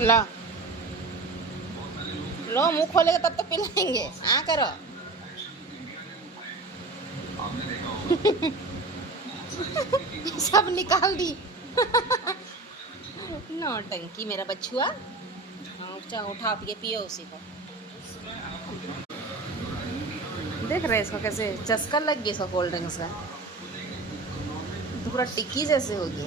ला लो, मुंह खोलेगा तब तो पिलाएंगे। हाँ करो। सब निकाल दी। नौटंकी मेरा बछुआ। हाँ, उठा के पियो उसी को। देख रहे इसको कैसे चस्का लग गया इसका कोल्ड ड्रिंक्स का, तो पूरा टिक्की जैसे हो गया।